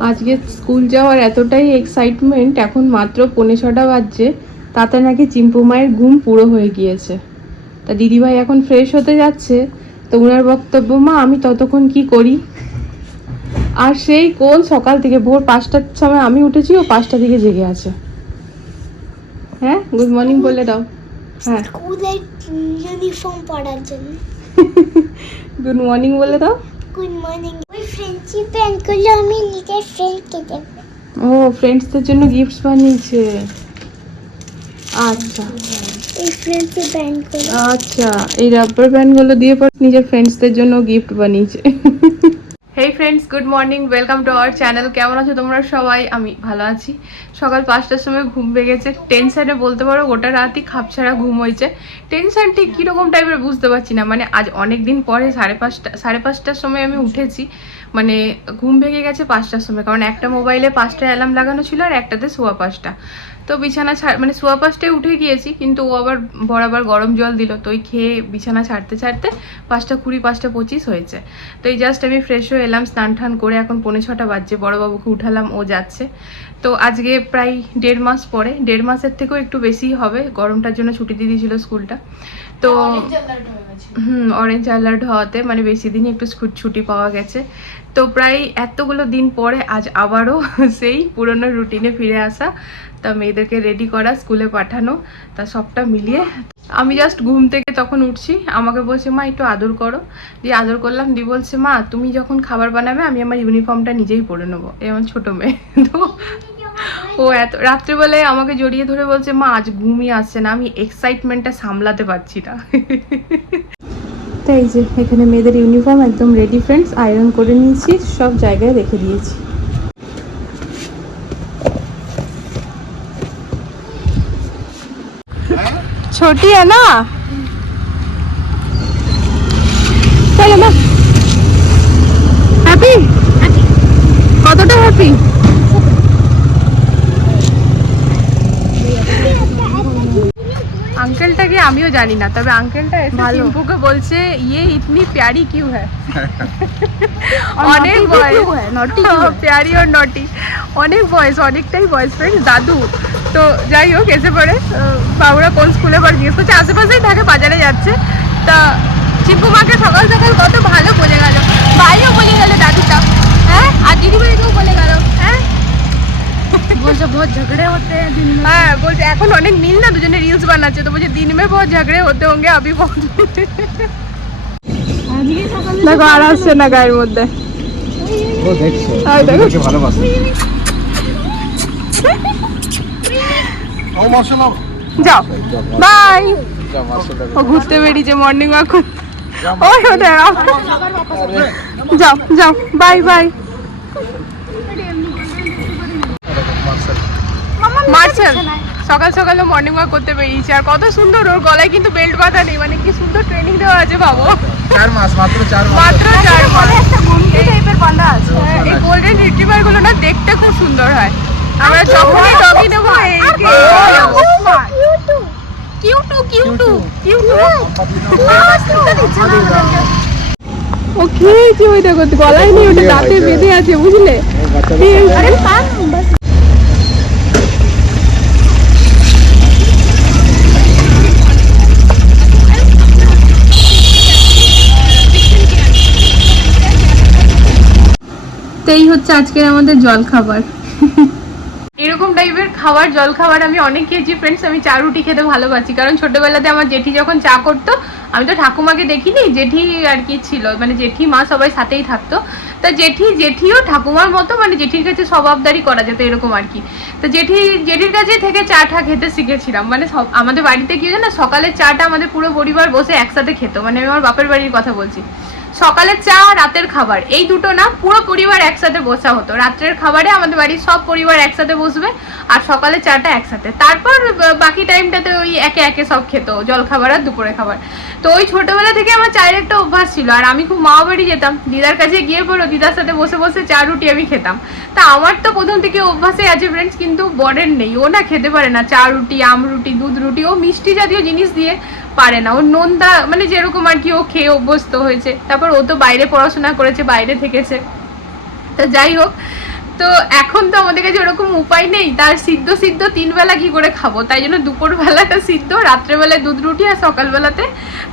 আজকে স্কুল যাওয়ার এতটাই এক্সাইটমেন্ট এখন মাত্র পৌনে ছটা বাজছে তাতে নাকি চিম্পু মায়ের ঘুম পুরো হয়ে গিয়েছে। তা দিদিভাই এখন ফ্রেশ হতে যাচ্ছে তো ওনার বক্তব্য মা আমি ততক্ষণ কি করি? আর সেই কোন সকাল থেকে ভোর পাঁচটার সময় আমি উঠেছি ও পাঁচটা দিকে জেগে আছে। হ্যাঁ গুড মর্নিং বলে দাও। হ্যাঁ। স্কুলের ইউনিফর্ম পরার জন্য। গুড মর্নিং বলে দাও। গুড মর্নিং ফ্রেন্ডশিপ প্যান্টগুলো আমি নিজের ফ্রেন্ডকে দেবো। ও ফ্রেন্ডসদের জন্য গিফটস বানিয়েছে। আচ্ছা। এই ফ্রেন্ডশিপ প্যান্টগুলো আচ্ছা এই রাবার ব্যান্ডগুলো দিয়ে পর নিজের ফ্রেন্ডসদের জন্য গিফট বানিয়েছে। Hey friends good morning welcome to our channel কেমন আছো তোমরা সবাই? আমি ভালো আছি। সকাল পাঁচটার সময় ঘুম পেয়ে টেনশনে বলতে পারো গোটা রাতই খাপছাড়া ঘুম হয়েছে। টেনশন ঠিক কীরকম টাইপের বুঝতে পারছি না। মানে আজ অনেক দিন পরে সাড়ে পাঁচটা সাড়ে পাঁচটার সময় আমি উঠেছি। মানে ঘুম ভেঙে গেছে পাঁচটার সময়। কারণ একটা মোবাইলে পাঁচটা অ্যালার্ম লাগানো ছিল আর একটাতে সোয়া পাঁচটা। তো বিছানা ছাড় মানে সোয়া পাঁচটায় উঠে গিয়েছি কিন্তু ও আবার বরাবর গরম জল দিল। তো ওই খেয়ে বিছানা ছাড়তে ছাড়তে পাঁচটা কুড়ি পাঁচটা পঁচিশ হয়েছে। তো এই জাস্ট আমি ফ্রেশ হয়ে এলাম স্নান টান করে এখন পৌনে ছটা বাজছে বড়বাবুকে উঠালাম ও যাচ্ছে। তো আজকে প্রায় দেড় মাস পরে দেড় মাসের থেকেও একটু বেশি হবে গরমটার জন্য ছুটি দিয়ে দিয়েছিল স্কুলটা। তো হুম অরেঞ্জ অ্যালার্ট হওয়াতে মানে বেশি দিনই একটু ছুটি পাওয়া গেছে। তো প্রায় এতগুলো দিন পরে আজ আবারও সেই পুরনো রুটিনে ফিরে আসা তা মেয়েদেরকে রেডি করা, স্কুলে পাঠানো, তা সবটা মিলিয়ে। আমি জাস্ট ঘুম থেকে তখন উঠছি, আমাকে বলছে, মা, একটু আদর করো। দিয়ে আদর করলাম, দিয়ে বলছে, মা, তুমি যখন খাবার বানাবে, আমি আমার ইউনিফর্মটা নিজেই পরে নেব। আমার ছোটো মেয়ে। তো ও এত, রাত্রেবেলায় আমাকে জড়িয়ে ধরে বলছে, মা, আজ ঘুমই আসছে না, আমি এক্সাইটমেন্টটা সামলাতে পারছি না। তাই যে এখানে মেয়েদের ইউনিফর্ম একদম রেডি ফ্রেন্ডস আয়রন করে নিয়েছি সব জায়গায় রেখে দিয়েছি छोटी है ना চলো না হ্যাপি কতটা হ্যাপি আঙ্কেলটাকে আমিও জানি না তবে আঙ্কেলটা এসে চিম্পুকে বলছে ইয়ে ইতনি প্যারি কিউ হ্যাঁ অনেক বয়স প্যারি और নটি অনেক বয়স অনেকটাই বয়স ফ্রেন্ড দাদু। তো যাই হোক এসে পড়ে। বাবুরা কোন স্কুলে পর জিজ্ঞেস করছে আশেপাশেই থাকে বাজারে যাচ্ছে? তা চিম্পু মাকে সকাল সকাল কত ভালো বলে গেল। ভাইও বলে গেল দাদুটা। হ্যাঁ? আর দিদিভাইকেও বলে গেল। হ্যাঁ? বলছে বহুত ঝগড়ে দিন হ্যাঁ বলছে এখন অনেক মিল না দুজনে রিলস বানাচ্ছে। তো বলছে দিন মে বহুত ঝগড়ে হতে होंगे দেখো আর আসছে না গায়ের মধ্যে। বাই। ও ঘুরতে বেরিয়েছে মর্নিং ওয়াক করতে। যাও যাও। Bye bye. মার্শাল সকাল সকাল মর্নিং ওয়াক করতে বেরিয়েছি। আর কত সুন্দর ওর গলায় কিন্তু বেল্ট বাঁধা নেই। মানে কি সুন্দর ট্রেনিং দেওয়া আছে ভাবো চার মাস মাত্র চার মাস। মাত্র চার মাস। একটা গন্ডি টাইপের বাঁধা আছে। হ্যাঁ, এই গোল্ডেন রিট্রিভারগুলো না দেখতে খুব সুন্দর হয়। আমরা যখনই ডগি নেব কিউটু কিউটু কিউটু ও খেয়েছে ওই দেখো গলায় নেই ওটা দাঁতে বেঁধে আছে বুঝলে? আরে পান তো হচ্ছে আজকের আমাদের জল খাবার এরকম টাইপের খাবার জল খাবার আমি অনেক খেয়েছি ফ্রেন্ডস আমি চা রুটি খেতে ভালোবাসি। কারণ ছোটবেলাতে আমার জেঠি যখন চা করতো, আমি তো ঠাকুমাকে দেখিনি, জেঠি আর কি ছিল। মানে জেঠি, মা সবাই সাথেই থাকতো। তা জেঠি, জেঠিও ঠাকুমার মতো মানে জেঠির কাছে স্বভাবদারি করা যেত এরকম আর কি। তো জেঠি, জেঠির কাছে থেকে চা টা খেতে শিখেছিলাম। মানে সব, আমাদের বাড়িতে কি না সকালের চাটা আমাদের পুরো পরিবার বসে একসাথে খেত। মানে আমি আমার বাপের বাড়ির কথা বলছি। সকালের চা রাতের খাবার। এই দুটো না পুরো পরিবার একসাথে বসা হতো। রাত্রের খাবারে আমাদের বাড়ির সব পরিবার একসাথে বসবে আর সকালে চাটা একসাথে। তারপর বাকি টাইমটাতে ওই একে একে সব খেত জল খাবার আর দুপুরে খাবার। তো ওই ছোটবেলা থেকে আমার চায়ের একটা অভ্যাস ছিল। আর আমি খুব মা বাড়ি যেতাম। দিদার কাছে গিয়ে পড়ো দিদার সাথে বসে বসে চা রুটি আমি খেতাম। তা আমার তো প্রথম থেকে অভ্যাসে আছে ফ্রেন্ডস কিন্তু বরের নেই। ও না খেতে পারে না। চা রুটি, আম রুটি, দুধ রুটি, ও মিষ্টি জাতীয় জিনিস দিয়ে পারে না। ও নোনতা মানে যেরকম আর কি ও খেয়ে অভ্যস্ত হয়েছে। তারপর ও তো বাইরে পড়াশোনা করেছে বাইরে থেকেছে। তো যাই হোক তো এখন তো আমাদের কাছে ওরকম উপায় নেই। তার সিদ্ধ সিদ্ধ তিন বেলা কি করে খাব? তাই জন্য দুপুর বেলাটা সিদ্ধ রাত্রেবেলায় দুধ রুটি আর সকালবেলাতে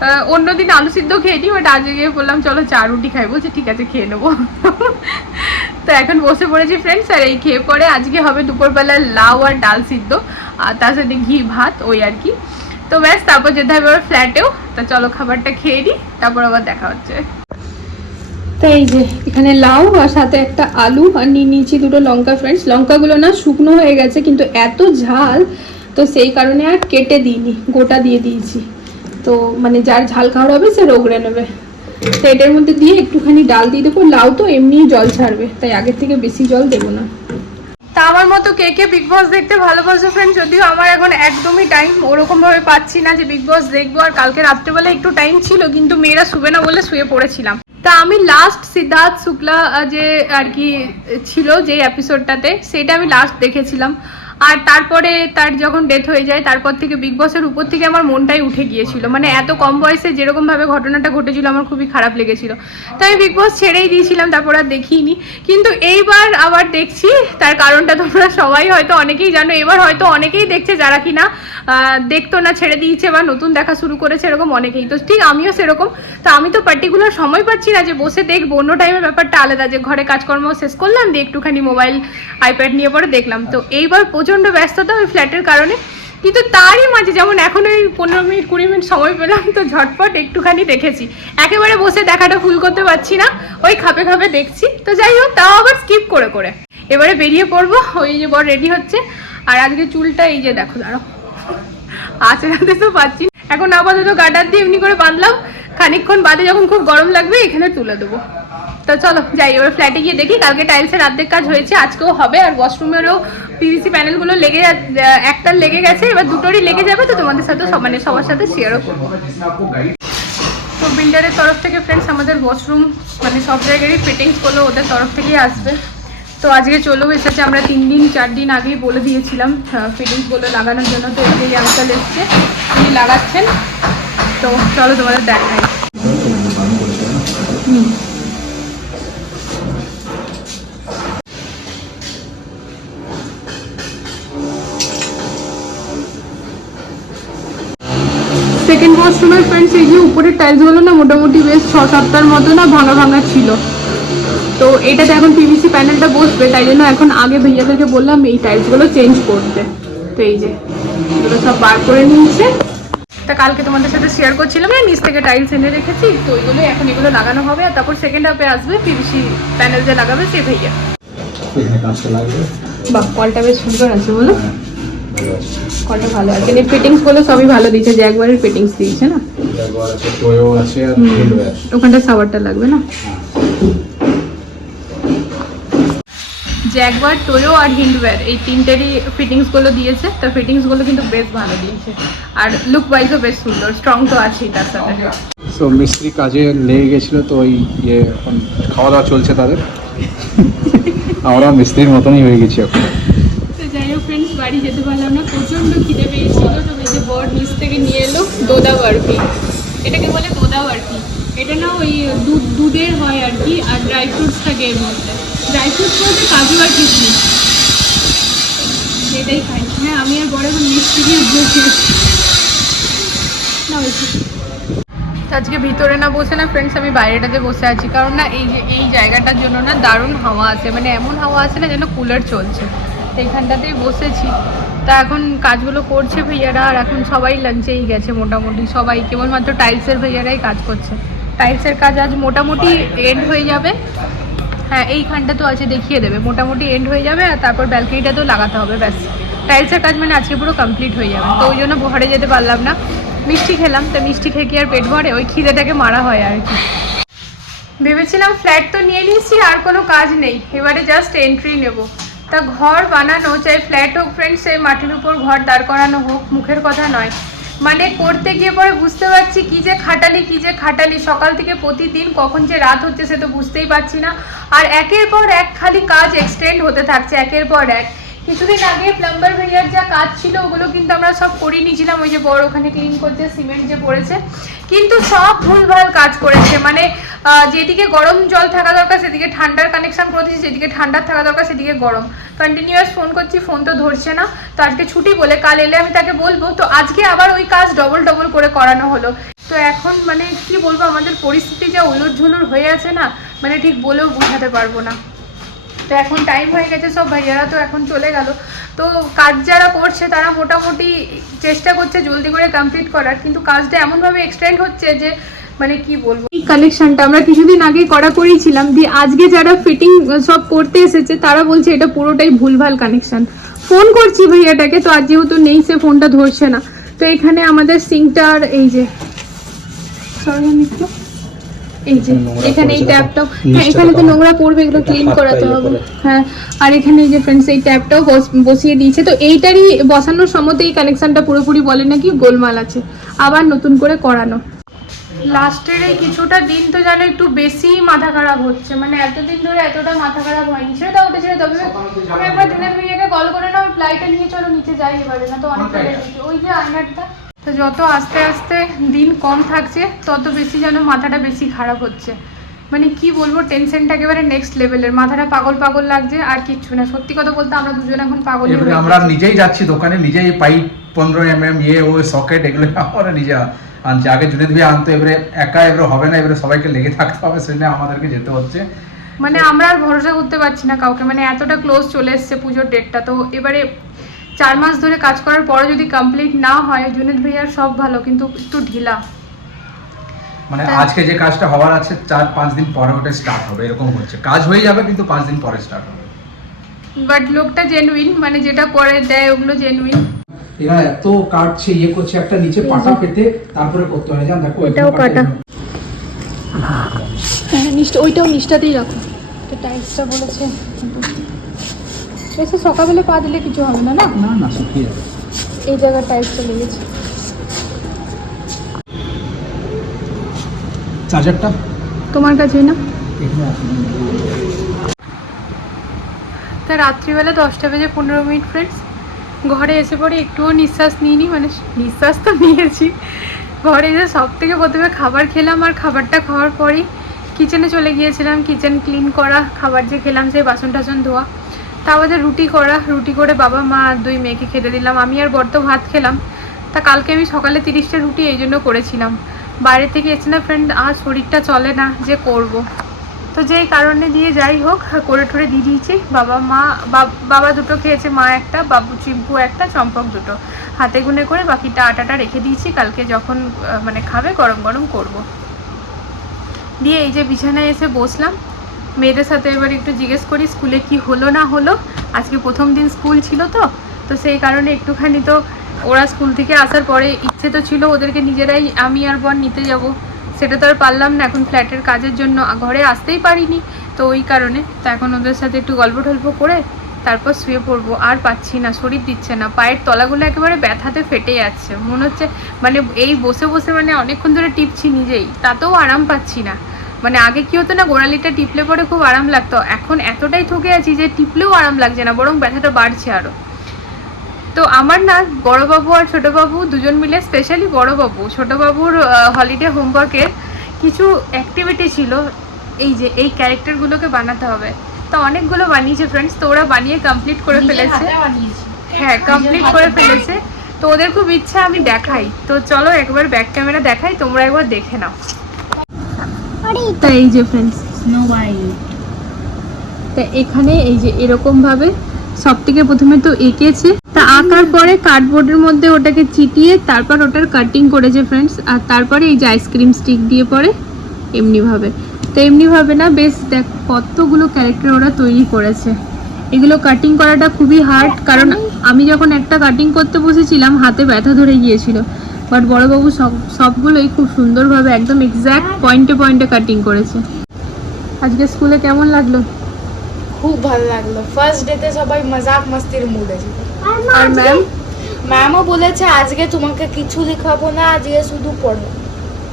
আহ, অন্যদিন আলু সিদ্ধ খেয়েছি বাট আজকে গিয়ে বললাম চলো চা রুটি খাই। বলছে ঠিক আছে খেয়ে নেব। তো এখন বসে পড়েছি ফ্রেন্ডস আর এই খেয়ে পরে আজকে হবে দুপুরবেলায় লাউ আর ডাল সিদ্ধ। আর তার সাথে ঘি ভাত ওই আর কি। তো ব্যাস, তারপর যেতে হবে আবার ফ্ল্যাটেও তো চলো খাবারটা খেয়ে নিই তারপর আবার দেখা হচ্ছে। এই যে, এখানে লাউ আর সাথে একটা আলু আর নিয়ে নিয়েছি দুটো লঙ্কা ফ্রেন্ডস লঙ্কাগুলো না শুকনো হয়ে গেছে, কিন্তু এত ঝাল, তো সেই কারণে আর কেটে দিইনি, গোটা দিয়ে দিয়েছি। তো মানে যার ঝাল খাওয়ার হবে, সে রোগড়ে নেবে। তো এটার মধ্যে দিয়ে একটুখানি ডাল দিয়ে দেবো। লাউ তো এমনিই জল ছাড়বে, তাই আগের থেকে বেশি জল দেবো না। তা আমার মতো কে কে বিগ বস দেখতে ভালোবাসো ফ্রেন্ড যদিও আমার এখন একদমই টাইম ওরকম ভাবে পাচ্ছি না যে বিগ বস দেখব, আর কালকে রাত্রেবেলা একটু টাইম ছিল, কিন্তু মেয়েরা শুবে না বলে শুয়ে পড়েছিলাম। তা আমি লাস্ট সিদ্ধার্থ শুক্লা যে আর কি ছিল যে এপিসোডটাতে সেটা আমি লাস্ট দেখেছিলাম। আর তারপরে তার যখন ডেথ হয়ে যায়, তারপর থেকে বিগ বসের উপর থেকে আমার মনটাই উঠে গিয়েছিল। মানে এত কম বয়সে যেরকম ভাবে ঘটনাটা ঘটেছিল, আমার খুবই খারাপ লেগেছিল। তাই আমি বিগ বস ছেড়েই দিয়েছিলাম, তারপর আর দেখিনি। কিন্তু এইবার আবার দেখছি, তার কারণটা তোমরা সবাই হয়তো অনেকেই জানো, এবার হয়তো অনেকেই দেখছে যারা কিনা দেখতো না, ছেড়ে দিয়েছে বা নতুন দেখা শুরু করেছে এরকম অনেকেই। তো ঠিক আমিও সেরকম। তো আমি তো পার্টিকুলার সময় পাচ্ছি না যে বসে দেখব, অন্য টাইমে ব্যাপারটা আলাদা যে ঘরে কাজকর্ম শেষ করলাম, দিয়ে একটুখানি মোবাইল আইপ্যাড নিয়ে পরে দেখলাম। তো এইবার প্রচণ্ড ব্যস্ততা ওই ফ্ল্যাটের কারণে। কিন্তু তারই মাঝে যেমন এখন ওই পনেরো মিনিট, কুড়ি মিনিট সময় পেলাম, তো ঝটপট একটুখানি দেখেছি। একেবারে বসে দেখাটা ফুল করতে পারছি না, ওই খাপে খাপে দেখছি। তো যাই হোক, তাও আবার স্কিপ করে করে। এবারে বেরিয়ে পড়ব, ওই যে বর রেডি হচ্ছে। আর আজকে চুলটা এই যে দেখো দাঁড়ো আছে আচড়াতে তো পাচ্ছি। এখন আপাতত গাডার দিয়ে এমনি করে বাঁধলাম। খানিকক্ষণ বাদে যখন খুব গরম লাগবে, এখানে তুলে দেবো। তো চলো যাই, এবার ফ্ল্যাটে গিয়ে দেখি। কালকে টাইলসের অর্ধেক কাজ হয়েছে, আজকেও হবে। আর ওয়াশরুমেরও পিভিসি প্যানেলগুলো লেগে একটার লেগে গেছে, এবার দুটোরই লেগে যাবে, তো তোমাদের সাথে মানে সবার সাথে শেয়ারও করব। তো বিল্ডারের তরফ থেকে ফ্রেন্ডস আমাদের ওয়াশরুম মানে সব জায়গারই ফিটিংসগুলো ওদের তরফ থেকেই আসবে। তো আজকে চলেও এসেছে আমরা তিন দিন, চার দিন আগেই বলে দিয়েছিলাম ফিটিংসগুলো লাগানোর জন্য, তো এই আঙ্কাল এসছে উনি লাগাচ্ছেন। তো চলো তোমাদের দেখাই। হুম। সেকেন্ড ওয়াশরুমের ফ্রেন্ডস এই যে উপরের টাইলসগুলো না মোটামুটি বেশ ছ সাতটার মতো না ভাঙা ভাঙা ছিল। তো এটাতে এখন পিভিসি প্যানেলটা বসবে তাই জন্য এখন আগে ভাইয়াদেরকে বললাম এই টাইলসগুলো চেঞ্জ করতে। তো এই যে এগুলো সব বার করে নিয়েছে। তা কালকে তোমাদের সাথে শেয়ার করছিলাম না নিচ থেকে টাইলস এনে রেখেছি তো ওইগুলো এখন এগুলো লাগানো হবে আর তারপর সেকেন্ড হাফে আসবে পিভিসি প্যানেল যে লাগাবে সে ভাইয়া বাহ কলটা বেশ সুন্দর আছে বলো। হ্যাঁ ভালো আছে? আছে এর ফিটিংসগুলো সবই ভালো দিয়েছে যে একবারের ফিটিংস দিয়েছে না? ব্যবহার আছে টোয়ো আছে আর। হিলওয়্যার ওখানটা সাওয়ারটা লাগবে না? জ্যাগওয়ার টোয়ো আর হিন্ডওয়্যার এই তিনটেরই ফিটিংসগুলো দিয়েছে তো ফিটিংসগুলো কিন্তু বেশ ভালো দিয়েছে। আর লুক ওয়াইজও বেশ সুন্দর স্ট্রং তো আছেই তার সাথে। সো মিস্ত্রি কাজে লেগে গেছিল তো ওই ইয়ে এখন খাওয়া দাওয়া চলছে তাদের। আমরা মিস্ত্রির মতনই হয়ে গেছি এখন তো যাই হোক ফ্রেন্ডস বাড়ি যেতে পারলাম না, প্রচণ্ড খিদে পেয়েছিল, তো যে বর নিচ থেকে নিয়ে এলো দোদা বরফি এটাকে বলে দোদা বরফি এটা না ওই দুধ, দুধের হয় আর কি, আর ড্রাই ফ্রুটস থাকে এর মধ্যে। ড্রাই ফ্রুটস বলতে কাজু আর কিশমিশ। এটাই খাই। হ্যাঁ আমি আর বড় এখন মিষ্টি দিয়ে বসে না হয়েছে আজকে ভিতরে না বসে না ফ্রেন্ডস আমি বাইরেটাতে বসে আছি। কারণ না, এই যে, এই জায়গাটার জন্য না দারুণ হাওয়া আছে। মানে এমন হাওয়া আছে না যেন কুলার চলছে। তো এইখানটাতেই বসেছি। তা এখন কাজগুলো করছে ভাইয়ারা, আর এখন সবাই লাঞ্চেই গেছে মোটামুটি। সবাই কেবলমাত্র টাইলসের ভাইয়ারাই কাজ করছে। টাইলসের কাজ আজ মোটামুটি এন্ড হয়ে যাবে। হ্যাঁ এইখানটা তো আছে, দেখিয়ে দেবে। মোটামুটি এন্ড হয়ে যাবে, আর তারপর ব্যালকনিটাতেও লাগাতে হবে, ব্যাস। টাইলসের কাজ মানে আজকে পুরো কমপ্লিট হয়ে যাবে। তো ওই জন্য ঘরে যেতে পারলাম না। মিষ্টি খেলাম, তো মিষ্টি খেয়ে কি আর পেট ভরে? ওই খিদেটাকে মারা হয় আর কি। ভেবেছিলাম ফ্ল্যাট তো নিয়ে নিয়েছি, আর কোনো কাজ নেই। এবারে জাস্ট এন্ট্রি নেব। তা ঘর বানানো চাই ফ্ল্যাট হোক ফ্রেন্ডস সেই মাটির উপর ঘর দাঁড় করানো হোক, মুখের কথা নয়। মানে করতে গিয়ে পরে বুঝতে পারছি কি যে খাটালি, কি যে খাটালি। সকাল থেকে প্রতিদিন কখন যে রাত হচ্ছে সে তো বুঝতেই পারছি না। আর একের পর এক খালি কাজ এক্সটেন্ড হতে থাকছে, একের পর এক। কিছুদিন আগে প্লাম্বার ভাইয়ার যা কাজ ছিল, ওগুলো কিন্তু আমরা সব করে নিয়েছিলাম। ওই যে বড় ওখানে ক্লিন করতে সিমেন্ট যে পড়েছে। কিন্তু সব ভুলভাল কাজ করেছে। মানে যেদিকে গরম জল থাকা দরকার, সেদিকে ঠান্ডার কানেকশন করে দিয়েছে যেদিকে ঠান্ডার থাকা দরকার, সেদিকে গরম। কন্টিনিউয়াস ফোন করছি ফোন তো ধরছে না। তো আজকে ছুটি বলে কাল এলে আমি তাকে বলব। তো আজকে আবার ওই কাজ ডবল ডবল করে করানো হলো। তো এখন মানে কি বলব, আমাদের পরিস্থিতি যা উলুর ঝুলুর হয়ে আছে না মানে ঠিক বলেও বোঝাতে পারব না। তো এখন টাইম হয়ে গেছে সব ভাইয়ারা তো এখন চলে গেল। তো কাজ যারা করছে তারা মোটামুটি চেষ্টা করছে জলদি করে কমপ্লিট করার, কিন্তু কাজটা এমনভাবে এক্সটেন্ড হচ্ছে যে মানে কি বলব? এই কালেকশনটা আমরা কিছুদিন আগেই করা করেছিলাম, দিয়ে আজকে যারা ফিটিং সব করতে এসেছে তারা বলছে এটা পুরোটাই ভুলভাল কানেকশন ফোন করছি ভাইয়াটাকে, তো আজ যেহেতু নেই সে ফোনটা ধরছে না। তো এখানে আমাদের সিঙ্কটার এই যে একটু এই যে এখানে এই ট্যাপটাও হ্যাঁ এখানে তো নোংরা পড়বে এগুলো ক্লিন করাতে ইয়ে হবে। হ্যাঁ আর এখানে এই যে ফ্রেন্ডস এই ট্যাপটাও বস- বসিয়ে দিয়েছে। তো এইটারই বসানোর সময়তে এই কানেকশনটা পুরোপুরি বলে নাকি গোলমাল আছে। আবার নতুন করে করানো। লাস্টের এই কিছুটা দিন তো জানো একটু বেশি মাথা খারাপ হচ্ছে। মানে এতদিন ধরে এতটা মাথা খারাপ হয়নি। ছেড়ে দাও ওটা ছেড়ে দাও আমি একবার দিনের ভাইয়াকে কল করে নাও ফ্লাইটে নিয়ে চলো নিচে যাই এবারে না তো অনেক কোনটা লেট হয়েছে। ওই যে আয়নারটা তো যত আস্তে আস্তে দিন কম থাকছে তত বেশি যেন মাথাটা বেশি খারাপ হচ্ছে। মানে কি বলব টেনশনটা একেবারে নেক্সট লেভেলের মাথাটা পাগল পাগল লাগছে আর কিচ্ছু না। সত্যি কথা বলতে আমরা দুজন এখন পাগল আমরা নিজেই যাচ্ছি দোকানে নিজেই পাইপ পনেরো এম এম ইয়ে ও সকেট এগুলো আমরা নিজে আনছি। আগে জুনেদ ভাই আনতো এবারে একা এবারে হবে না এবারে সবাইকে লেগে থাকতে হবে সেজন্য আমাদেরকে যেতে হচ্ছে। মানে আমরা আর ভরসা করতে পারছি না কাউকে। মানে এতটা ক্লোজ চলে এসছে পুজোর ডেটটা তো এবারে চার মাস ধরে কাজ করার পরে যদি কমপ্লিট না হয় জুনেদ ভাইয়ার সব ভালো কিন্তু একটু ঢিলা। মানে। আজকে যে কাজটা হওয়ার আছে চার পাঁচ দিন পরে ওটা স্টার্ট হবে এরকম হচ্ছে। কাজ হয়ে যাবে কিন্তু পাঁচ দিন পরে স্টার্ট হবে। বাট লোকটা জেনুইন মানে যেটা করে দেয় ওগুলো জেনুইন এখানে এত কাটছে ইয়ে করছে একটা নিচে পাটা পেতে তারপরে করতে হয়। জান দেখো এটাও কাটা। হ্যাঁ নিষ্ঠা ওইটাও নিষ্ঠাতেই রাখো। তো টাইলসটা বলেছে এসে সকালবেলা পা দিলে কিছু হবে না না? না না শুকিয়ে যাবে। এই জায়গায় টাইলসটা লেগেছে। চার্জারটা? তোমার কাছেই না। তা রাত্রিবেলা দশটা বেজে পনেরো মিনিট ফ্রেন্ডস ঘরে এসে পরে একটুও নিঃশ্বাস নিইনি মানে নিঃশ্বাস তো নিয়েছি। ঘরে এসে সব থেকে প্রথমে খাবার খেলাম আর খাবারটা খাওয়ার পরেই কিচেনে চলে গিয়েছিলাম। কিচেন ক্লিন করা খাবার যে খেলাম সেই বাসন টাসন ধোয়া। তা আমাদের রুটি করা, রুটি করে বাবা, মা আর দুই মেয়েকে খেতে দিলাম। আমি আর বর্ত ভাত খেলাম। তা কালকে আমি সকালে তিরিশটা রুটি এই জন্য করেছিলাম। বাইরে থেকে এসে না ফ্রেন্ড আর শরীরটা চলে না, যে করব। তো যেই কারণে দিয়ে যাই হোক, করে ঠরে দিয়ে দিয়েছি। বাবা, মা বাবা দুটো খেয়েছে, মা একটা, বাবু চিম্পু একটা, চম্পক দুটো। হাতে গুনে করে বাকিটা আটাটা রেখে দিয়েছি। কালকে যখন মানে খাবে, গরম গরম করব। দিয়ে এই যে বিছানায় এসে বসলাম। মেয়েদের সাথে এবার একটু জিজ্ঞেস করি, স্কুলে কি হলো না হলো? আজকে প্রথম দিন স্কুল ছিল তো তো সেই কারণে একটুখানি তো ওরা স্কুল থেকে আসার পরে ইচ্ছে তো ছিল ওদেরকে নিজেরাই আমি আর বোন নিতে যাব। সেটা তো আর পারলাম না, এখন ফ্ল্যাটের কাজের জন্য ঘরে আসতেই পারিনি। তো ওই কারণে, তো এখন ওদের সাথে একটু গল্প টল্প করে তারপর শুয়ে পড়ব, আর পাচ্ছি না, শরীর দিচ্ছে না, পায়ের তলাগুলো একেবারে ব্যথাতে ফেটে যাচ্ছে। মনে হচ্ছে মানে এই বসে বসে মানে অনেকক্ষণ ধরে টিপছি নিজেই, তাতেও আরাম পাচ্ছি না। মানে আগে কি হতো না গোড়ালিটা টিপলে পরে খুব আরাম লাগতো। এখন এতটাই ঠকে আছি যে টিপলেও আরাম লাগছে না বরং ব্যথাটা বাড়ছে আরও। তো আমার না বড়বাবু আর ছোটবাবু দুজন মিলে স্পেশালি বড়বাবু ছোটবাবুর হলিডে হোমওয়ার্কের কিছু অ্যাক্টিভিটি ছিল। এই যে এই ক্যারেক্টারগুলোকে বানাতে হবে। তো অনেকগুলো বানিয়েছে ফ্রেন্ডস তো ওরা বানিয়ে কমপ্লিট করে ফেলেছে। হ্যাঁ কমপ্লিট করে ফেলেছে। তো ওদের খুব ইচ্ছা আমি দেখাই। তো চলো একবার ব্যাক ক্যামেরা দেখাই তোমরা একবার দেখে নাও। তা এই যে ফ্রেন্ডস তা এখানে এই যে এরকম ভাবে সব থেকে প্রথমে তো এঁকেছে তা আঁকার পরে কার্ডবোর্ডের মধ্যে ওটাকে চিটিয়ে তারপর ওটার কাটিং করেছে ফ্রেন্ডস আর তারপরে এই যে আইসক্রিম স্টিক দিয়ে পরে এমনি ভাবে। তো এমনি ভাবে না বেশ দেখ কতগুলো ক্যারেক্টার ওরা তৈরি করেছে। এগুলো কাটিং করাটা খুবই হার্ড কারণ আমি যখন একটা কাটিং করতে বসেছিলাম হাতে ব্যথা ধরে গিয়েছিল। বাট বড়বাবু সব সবগুলোই খুব সুন্দরভাবে একদম এক্স্যাক্ট পয়েন্টে পয়েন্টে কাটিং করেছে। আজকে স্কুলে কেমন লাগল? খুব ভালো লাগল। ফার্স্ট ডেতে সবাই মজাক মস্তির মুডে ছিল। আর ম্যাম ম্যামও বলেছে আজকে তোমাকে কিছু লেখাবো না আজকে শুধু পড়ো।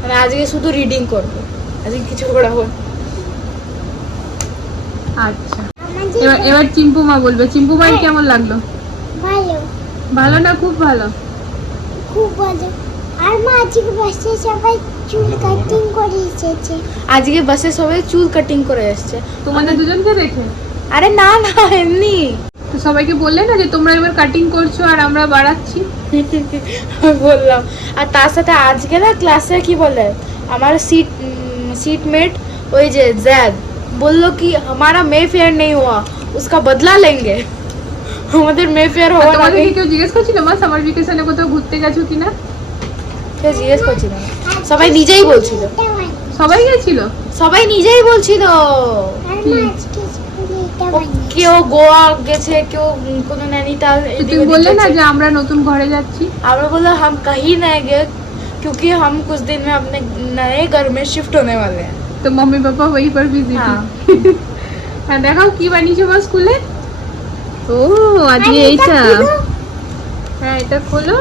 মানে আজকে শুধু রিডিং করব। আজকে কিছু পড়াবো আচ্ছা। এবার এবার চিম্পু মা বলবে। চিম্পু মাই কেমন লাগল? ভালো। ভালো না খুব ভালো? খুব ভালো। আর মা আজকে বাসে সবাই চুল কাটিং করে এসেছে আজকে বাসে সবাই চুল কাটিং করে এসছে তোমাদের দুজনকে দেখে আরে না না এমনি তো সবাইকে বললে না যে তোমরা এবার কাটিং করছো আর আমরা বাড়াচ্ছি বললাম আর তার সাথে আজকে না ক্লাসে কি বলে আমার সিট सीटमेट ওই যে জ্যাদ বললো কি हमारा मे फेयर नहीं हुआ उसका बदला लेंगे আমাদের মে ফেয়ার আর হওয়ার আগে তোমাদেরকে কেউ জিজ্ঞেস করছিল মা সামার ভ্যাকেশনে কোথাও ঘুরতে গেছো কিনা কেউ জিজ্ঞেস করছিল। সবাই নিজেই বলছিল। সবাই গেছিল? সবাই নিজেই বলছিল। কেউ গোয়া গেছে কেউ তুমি বললে না যে আমরা নতুন ঘরে যাচ্ছি? আমরা হাম কাহি গে দেখাও কি বানিয়েছো বা স্কুলে? ও আজকে এইটা। হ্যাঁ এটা খোলো।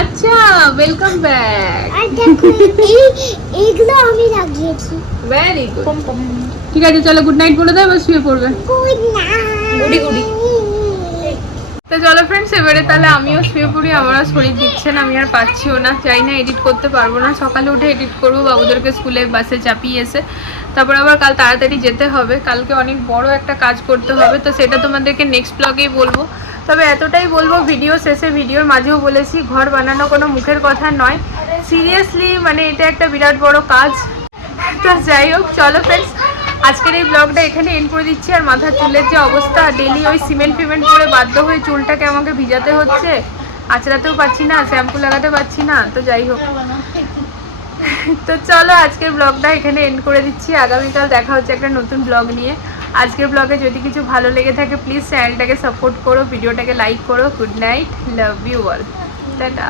আচ্ছা ওয়েলকাম ব্যাক এইগুলো আমি লাগিয়েছি। ভেরি গুড ঠিক আছে চলো গুড নাইট বলে দাও এবার শুয়ে পড়বে। গুড নাইট গুড তো চলো ফ্রেন্ডস এবারে তাহলে আমিও শুয়ে পড়ি আমার শরীর দিচ্ছে না আমি আর পাচ্ছিও না। চাই না এডিট করতে পারব না। সকালে উঠে এডিট করব বাবুদেরকে স্কুলে বাসে চাপিয়ে এসে। তারপর আবার কাল তাড়াতাড়ি যেতে হবে। কালকে অনেক বড় একটা কাজ করতে হবে তো সেটা তোমাদেরকে নেক্সট ব্লগেই বলব। তবে এতটাই বলব ভিডিও শেষে ভিডিওর মাঝেও বলেছি, ঘর বানানো কোনো মুখের কথা নয়। সিরিয়াসলি মানে এটা একটা বিরাট বড় কাজ। তো যাই হোক, চলো ফ্রেন্ডস আজকের এই ব্লগটা এখানে এন্ড করে দিচ্ছি। আর মাথার চুলের যে অবস্থা ডেলি ওই সিমেন্ট ফিমেন্ট করে বাধ্য হয়ে চুলটাকে আমাকে ভিজাতে হচ্ছে। আঁচড়াতেও পারছি না শ্যাম্পু লাগাতে পারছি না, তো যাই হোক। তো চলো আজকের ব্লগটা এখানে এন্ড করে দিচ্ছি। আগামীকাল দেখা হচ্ছে একটা নতুন ব্লগ নিয়ে। আজকের ব্লগে যদি কিছু ভালো লেগে থাকে প্লিজ চ্যানেলটাকে সাপোর্ট করো ভিডিওটাকে লাইক করো good night love you all tata.